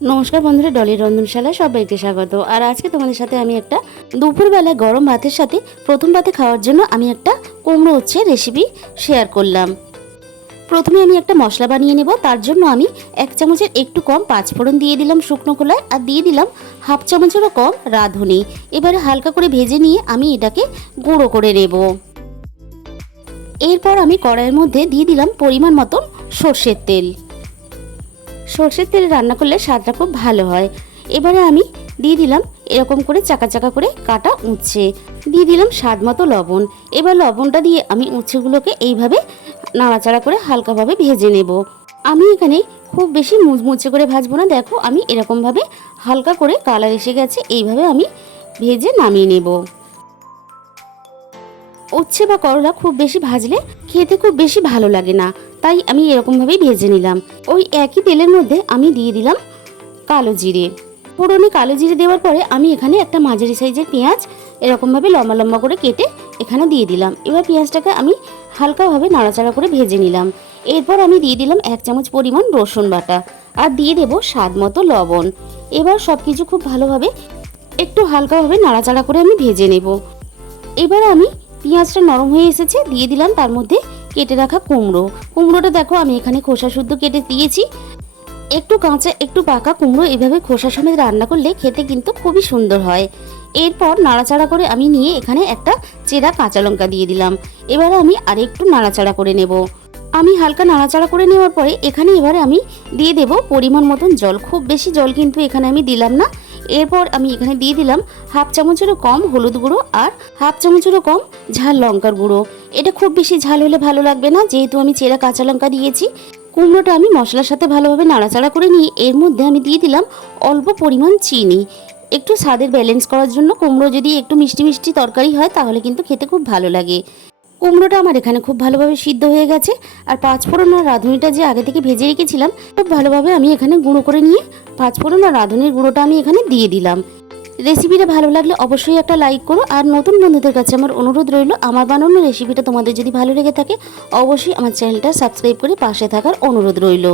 নমস্কার বন্ধুরা, ডলির রন্ধনশালায় সবাইকে স্বাগত। আর আজকে তোমাদের সাথে আমি একটা দুপুরবেলায় গরম ভাতের সাথে প্রথম ভাতে খাওয়ার জন্য আমি একটা কুমড়ো উচ্ছে রেসিপি শেয়ার করলাম। প্রথমে আমি একটা মশলা বানিয়ে নেব। তার জন্য আমি 1 চামচের একটু কম পাঁচফোড়ন দিয়ে দিলাম শুকনো খোলায়, আর দিয়ে দিলাম 1/2 চামচেরও কম রাঁধুনি। এবারে হালকা করে ভেজে নিয়ে আমি এটাকে গুঁড়ো করে নেব। এরপর আমি কড়াইয়ের মধ্যে দিয়ে দিলাম পরিমাণ মতন সর্ষের তেল। সর্ষের তেলে রান্না করলে স্বাদটা খুব ভালো হয়। এবারে আমি দিয়ে দিলাম এরকম করে চাকা চাকা করে কাটা উচ্ছে, দিয়ে দিলাম স্বাদ মতো লবণ। এবার লবণটা দিয়ে আমি উচ্ছেগুলোকে এইভাবে নাড়াচাড়া করে হালকাভাবে ভেজে নেব। আমি এখানে খুব বেশি মুচমুচে করে ভাজবো না, দেখো আমি এরকমভাবে হালকা করে কালার এসে গেছে, এইভাবে আমি ভেজে নামিয়ে নেব। উচ্ছে বা করলা খুব বেশি ভাজলে খেতে খুব বেশি ভালো লাগে না, তাই আমি এরকমভাবেই ভেজে নিলাম। ওই একই তেলের মধ্যে আমি দিয়ে দিলাম কালো জিরে। ফোড়নে কালো জিরে দেওয়ার পরে আমি এখানে একটা মাঝারি সাইজের পেঁয়াজ এরকমভাবে লম্বা লম্বা করে কেটে এখানে দিয়ে দিলাম। এবার পেঁয়াজটাকে আমি হালকাভাবে নাড়াচাড়া করে ভেজে নিলাম। এরপর আমি দিয়ে দিলাম 1 চামচ পরিমাণ রসুন বাটা, আর দিয়ে দেবো স্বাদ মতো লবণ। এবার সব কিছু খুব ভালোভাবে একটু হালকাভাবে নাড়াচাড়া করে আমি ভেজে নেব। এবার আমি পেঁয়াজটা নরম হয়ে এসেছে, দিয়ে দিলাম তার মধ্যে কেটে রাখা কুমড়োটা দেখো আমি এখানে খোসা শুদ্ধ কেটে দিয়েছি। একটু কাঁচা একটু পাকা কুমড়ো এভাবে খোসা সমেত রান্না করলে খেতে কিন্তু খুবই সুন্দর হয়। এরপর নাড়াচাড়া করে আমি নিয়ে এখানে একটা চেরা কাঁচা লঙ্কা দিয়ে দিলাম। এবারে আমি আরেকটু নাড়াচাড়া করে নেব। আমি হালকা নাড়াচাড়া করে নেওয়ার পরে এখানে এবারে আমি দিয়ে দেব পরিমাণ মতন জল। খুব বেশি জল কিন্তু এখানে আমি দিলাম না। এরপর আমি এখানে দিয়ে দিলাম 1/2 চামচেরও কম হলুদ গুঁড়ো আর 1/2 চামচেরও কম ঝাল লঙ্কার গুঁড়ো। এটা খুব বেশি ঝাল হলে ভালো লাগবে না, যেহেতু আমি চেরা কাঁচা লঙ্কা দিয়েছি। কুমড়োটা আমি মশলার সাথে ভালোভাবে নাড়াচাড়া করে নিয়ে এর মধ্যে আমি দিয়ে দিলাম অল্প পরিমাণ চিনি। একটু স্বাদের ব্যালেন্স করার জন্য কুমড়ো যদি একটু মিষ্টি মিষ্টি তরকারি হয় তাহলে কিন্তু খেতে খুব ভালো লাগে। কুমড়োটা আমার এখানে খুব ভালোভাবে সিদ্ধ হয়ে গেছে, আর পাঁচফোড়ন আর রাঁধুনিটা যে আগে থেকে ভেজে রেখেছিলাম খুব ভালোভাবে আমি এখানে গুঁড়ো করে নিয়ে পাঁচফোড়ন আর রাঁধুনির গুঁড়োটা আমি এখানে দিয়ে দিলাম। রেসিপিটা ভালো লাগলে অবশ্যই একটা লাইক করো, আর নতুন বন্ধুদের কাছে আমার অনুরোধ রইল আমার বানানো রেসিপিটা তোমাদের যদি ভালো লেগে থাকে অবশ্যই আমার চ্যানেলটা সাবস্ক্রাইব করে পাশে থাকার অনুরোধ রইল।